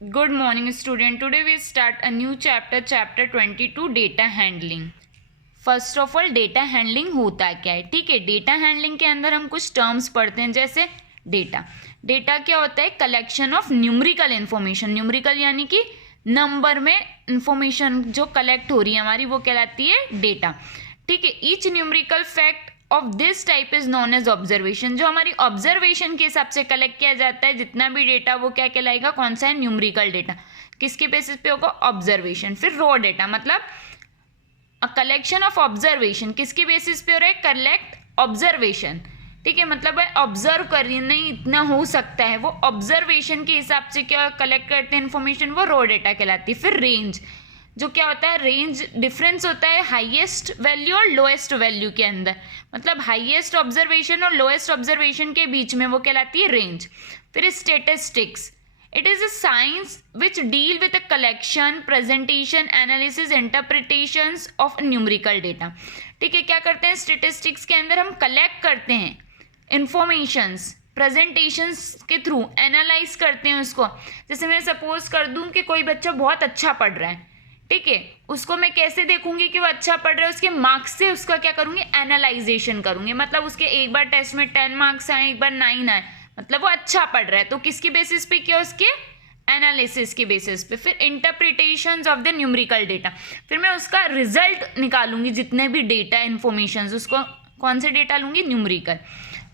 Good morning, student. Today we start a new chapter 22, data handling. First of all data handling होता क्या है, ठीक है। Data handling के अंदर हम कुछ टर्म्स पढ़ते हैं, जैसे डेटा। डेटा क्या होता है? Collection of numerical information. Numerical यानी कि नंबर में इंफॉर्मेशन जो कलेक्ट हो रही है हमारी, वो कहलाती है डेटा, ठीक है। Each numerical fact of this type is known as observation. जो हमारी ऑब्जर्वेशन के हिसाब से कलेक्ट किया जाता है जितना भी डेटा, वो क्या कहलाएगा? कौन सा है? Numerical data. किसके बेसिस पे होगा? ऑब्जर्वेशन। फिर रॉ डेटा, मतलब कलेक्शन ऑफ ऑब्जर्वेशन किसके बेसिस पे हो रहा है? कलेक्ट ऑब्जर्वेशन, ठीक है। मतलब है ऑब्जर्व कर रही है, नहीं इतना हो सकता है, वो ऑब्जर्वेशन के हिसाब से क्या कलेक्ट करते हैं इन्फॉर्मेशन, वो रॉ डेटा कहलाती है। फिर रेंज, जो क्या होता है? रेंज डिफरेंस होता है हाईएस्ट वैल्यू और लोएस्ट वैल्यू के अंदर, मतलब हाईएस्ट ऑब्जर्वेशन और लोएस्ट ऑब्जर्वेशन के बीच में, वो कहलाती है रेंज। फिर statistics, it is a science which deal with the collection, presentation, analysis, interpretations of numerical data, ठीक है। क्या करते हैं स्टेटिस्टिक्स के अंदर? हम कलेक्ट करते हैं इंफॉर्मेशंस, प्रेजेंटेशंस के थ्रू एनालाइज करते हैं उसको। जैसे मैं सपोज कर दूं कि कोई बच्चा बहुत अच्छा पढ़ रहा है, ठीक है, उसको मैं कैसे देखूंगी कि वो अच्छा पढ़ रहा है? उसके मार्क्स से उसका क्या करूंगी? एनालाइजेशन करूंगी। मतलब उसके एक बार टेस्ट में 10 मार्क्स आए, एक बार 9 आए, मतलब वो अच्छा पढ़ रहा है। तो किसके बेसिस पे किया? उसके एनालिसिस के बेसिस पे। फिर interpretations of the numerical data, फिर मैं उसका रिजल्ट निकालूंगी, जितने भी डेटा इन्फॉर्मेशन, उसको कौन से डेटा लूंगी? न्यूमेरिकल।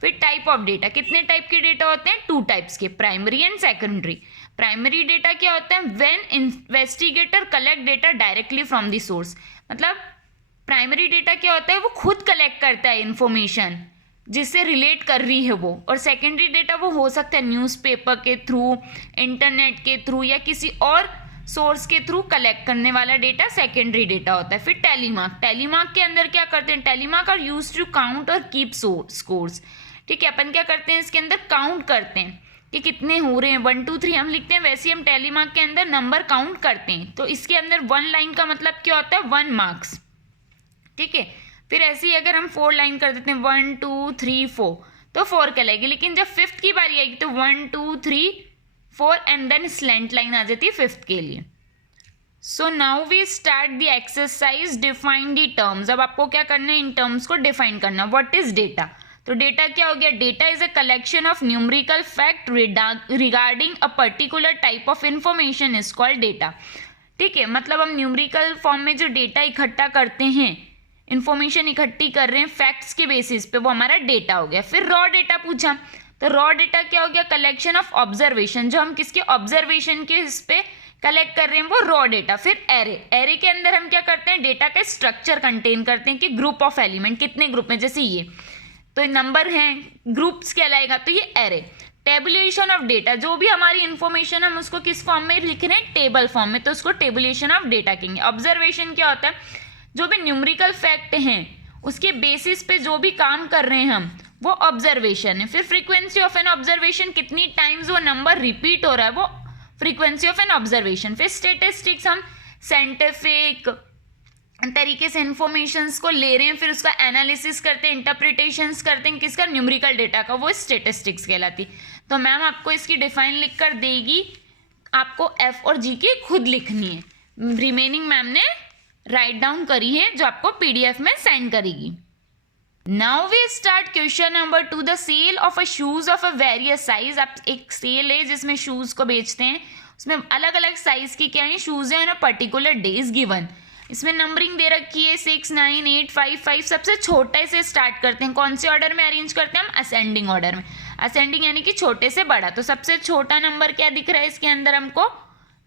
फिर टाइप ऑफ डेटा, कितने टाइप के डेटा होते हैं? 2 टाइप्स के, primary and secondary. Primary data क्या होता है? When investigator collect data directly from the source, मतलब प्राइमरी डेटा क्या होता है? वो खुद कलेक्ट करता है इन्फॉर्मेशन जिससे रिलेट कर रही है वो। और सेकेंडरी डेटा वो हो सकता है न्यूज़पेपर के थ्रू, इंटरनेट के थ्रू, या किसी और सोर्स के थ्रू कलेक्ट करने वाला डेटा सेकेंडरी डेटा होता है। फिर टेलीमार्क, टेलीमार्क के अंदर क्या करते हैं? टेलीमार्क आर यूज टू काउंट और कीप स्कोर्स, ठीक है। अपन क्या करते हैं इसके अंदर? काउंट करते हैं कि कितने हो रहे हैं, 1 2 3 हम लिखते हैं, वैसे ही हम टेलीमार्क के अंदर नंबर काउंट करते हैं। तो इसके अंदर 1 लाइन का मतलब क्या होता है? 1 मार्क्स, ठीक है। फिर ऐसे ही अगर हम 4 लाइन कर देते हैं, 1 2 3 4, तो 4 कहलाएगी। लेकिन जब 5th की बारी आएगी तो 1 2 3 4 एंड देन स्लैंट लाइन आ जाती है 5th के लिए। So now we start the exercise, define the terms. अब आपको क्या करना है? इन टर्म्स को डिफाइन करना। What is data? तो डेटा क्या हो गया? Data is a collection of numerical fact regarding a particular type of information is called data, ठीक है। मतलब हम न्यूमेरिकल फॉर्म में जो डेटा इकट्ठा करते हैं, इंफॉर्मेशन इकट्ठी कर रहे हैं फैक्ट्स के बेसिस पे, वो हमारा डेटा हो गया। फिर रॉ डेटा पूछा, तो रॉ डेटा क्या हो गया? कलेक्शन ऑफ ऑब्जर्वेशन, जो हम किसके ऑब्जर्वेशन के इस पे कलेक्ट कर रहे हैं, वो रॉ डेटा। फिर एरे, एरे के अंदर हम क्या करते हैं? डेटा का स्ट्रक्चर कंटेन करते हैं कि ग्रुप ऑफ एलिमेंट, कितने ग्रुप में, जैसे ये तो नंबर हैं, ग्रुप्स कहलाएगा, तो ये एरे। टेबुलेशन ऑफ डेटा, जो भी हमारी इंफॉर्मेशन हम उसको किस फॉर्म में लिख रहे हैं? टेबल फॉर्म में, तो उसको टेबुलेशन ऑफ डेटा कहेंगे। ऑब्जर्वेशन क्या होता है? जो भी न्यूमेरिकल फैक्ट हैं उसके बेसिस पे जो भी काम कर रहे हैं हम, वो ऑब्जर्वेशन है। फिर फ्रीक्वेंसी ऑफ एन ऑब्जर्वेशन, कितनी टाइम्स वो नंबर रिपीट हो रहा है, वो फ्रीक्वेंसी ऑफ एन ऑब्जर्वेशन। फिर स्टेटिस्टिक्स, हम साइंटिफिक तरीके से इंफॉर्मेशंस को ले रहे हैं, फिर उसका एनालिसिस करते हैं, इंटरप्रिटेशंस करते हैं, किसका? न्यूमेरिकल डेटा का, वो स्टेटिस्टिक्स कहलाती। तो मैम आपको इसकी डिफाइन लिख कर देगी, आपको एफ और जी की खुद लिखनी है। रिमेनिंग मैम ने राइट डाउन करी है, जो आपको पीडीएफ में सेंड करेगी। Now we start question number 2, the sale of a shoes of a various size. आप एक सेल है जिसमें शूज को बेचते हैं, उसमें अलग अलग साइज की क्या है? शूज है, पर्टिकुलर डेज गिवन। इसमें नंबरिंग दे रखी है 6 9 8 5 5। सबसे छोटे से स्टार्ट करते हैं। कौन से ऑर्डर में अरेंज करते हैं? हम असेंडिंग ऑर्डर में। असेंडिंग यानी कि छोटे से बड़ा। तो सबसे छोटा नंबर क्या दिख रहा है इसके अंदर हमको?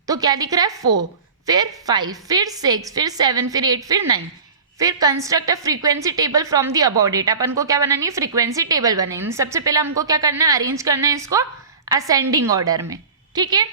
तो क्या दिख रहा है? 4, फिर 5, फिर 6, फिर 7, फिर 8, फिर 9। फिर construct a frequency table from the above data. अपन को क्या बनानी है? फ्रीक्वेंसी टेबल बनाएंगे। सबसे पहले हमको क्या करना है? अरेंज करना है इसको असेंडिंग ऑर्डर में, ठीक है।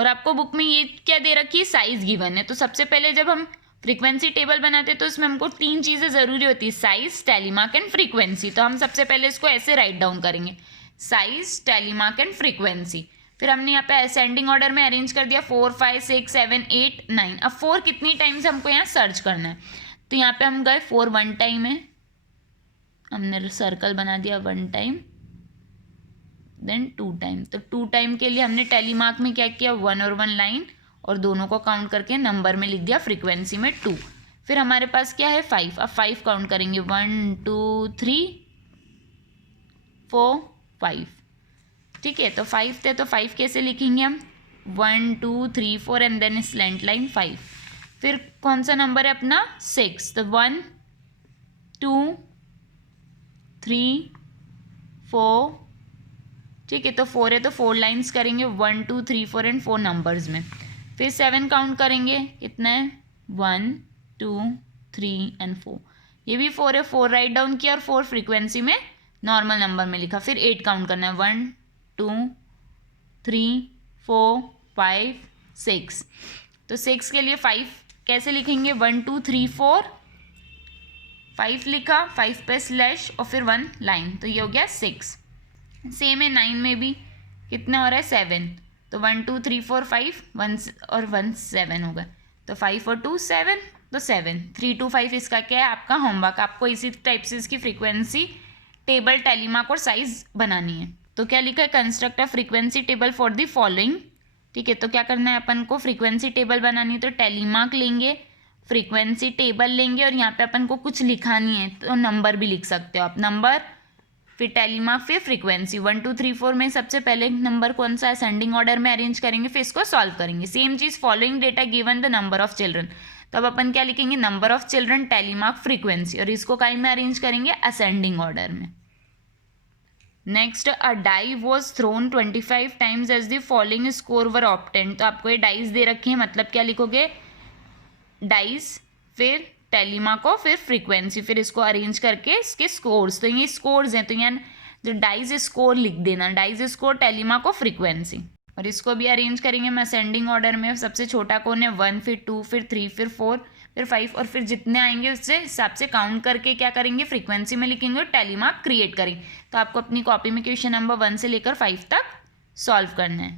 और आपको बुक में ये क्या दे रखी है? साइज गिवन है। तो सबसे पहले जब हम फ्रीक्वेंसी टेबल बनाते हैं तो इसमें हमको 3 चीज़ें ज़रूरी होती है, साइज, टेलीमार्क एंड फ्रीक्वेंसी। तो हम सबसे पहले इसको ऐसे राइट डाउन करेंगे, साइज, टेलीमार्क एंड फ्रीक्वेंसी। फिर हमने यहाँ पे असेंडिंग ऑर्डर में अरेंज कर दिया 4 5 6 7 8 9। अब 4 कितनी टाइम्स हमको यहाँ सर्च करना है? तो यहाँ पे हम गए 4 1 टाइम है, हमने सर्कल बना दिया 1 टाइम, देन 2 टाइम। तो 2 टाइम के लिए हमने टेलीमार्क में क्या किया, 1 और 1 लाइन और दोनों को काउंट करके नंबर में लिख दिया, फ्रीक्वेंसी में 2। फिर हमारे पास क्या है 5, अब 5 काउंट करेंगे 1 2 3 4 5, ठीक है। तो 5 थे तो 5 कैसे लिखेंगे हम, 1 2 3 4 एंड देन स्लैंट लाइन 5। फिर कौन सा नंबर है अपना 6, तो 1 2 3 4, ठीक है। तो 4 है तो 4 लाइन्स करेंगे 1 2 3 4 एंड 4 नंबर्स में। फिर 7 काउंट करेंगे, कितना है 1 2 3 एंड 4, ये भी 4 है, 4 राइट डाउन किया और 4 फ्रीक्वेंसी में नॉर्मल नंबर में लिखा। फिर 8 काउंट करना है 1 2 3 4 5 6। तो 6 के लिए 5 कैसे लिखेंगे, 1 2 3 4, 5 लिखा, 5 पे स्लैश और फिर 1 लाइन, तो ये हो गया 6। सेम है 9 में भी, कितना हो रहा है 7, तो 1 2 3 4 5 1 और 1 7 होगा, तो 5 और 2 7, तो 7 3 2 5 इसका क्या है आपका होमवर्क। आपको इसी टाइप से इसकी फ्रीक्वेंसी टेबल, टेलीमार्क और साइज बनानी है। तो क्या लिखा है, construct a frequency table for the following, ठीक है। तो क्या करना है अपन को, फ्रीक्वेंसी टेबल बनानी है, तो टेलीमार्क लेंगे, फ्रीक्वेंसी टेबल लेंगे और यहाँ पे अपन को कुछ लिखानी है, तो नंबर भी लिख सकते हो आप, नंबर फिर टेलीमार्क फिर फ्रीक्वेंसी। 1 2 3 4 में सबसे पहले नंबर कौन सा, असेंडिंग ऑर्डर में अरेंज करेंगे, फिर इसको सॉल्व करेंगे। सेम चीज़, following data given the number of children, तो अब अपन क्या लिखेंगे, number of children tally mark frequency, और इसको काई में अरेंज करेंगे, असेंडिंग ऑर्डर में। Next, a die was thrown 25 times as the following score were obtained, तो आपको ये डाइस दे रखे हैं, मतलब क्या लिखोगे, डाइस फिर टेलीमार्क और फिर फ्रीक्वेंसी, फिर इसको अरेंज करके इसके स्कोर्स, तो ये स्कोर्स हैं, तो यहाँ जो डाइज स्कोर लिख देना, डाइज स्कोर टेलीमार्क और फ्रीक्वेंसी। और इसको भी अरेंज करेंगे हम असेंडिंग ऑर्डर में, सबसे छोटा कौन है 1, फिर 2, फिर 3, फिर 4, फिर 5, और फिर जितने आएंगे उससे हिसाब से काउंट करके क्या करेंगे, फ्रीक्वेंसी में लिखेंगे और टेलीमार्क क्रिएट करेंगे। तो आपको अपनी कॉपी में क्वेश्चन नंबर 1 से लेकर 5 तक सॉल्व करना है।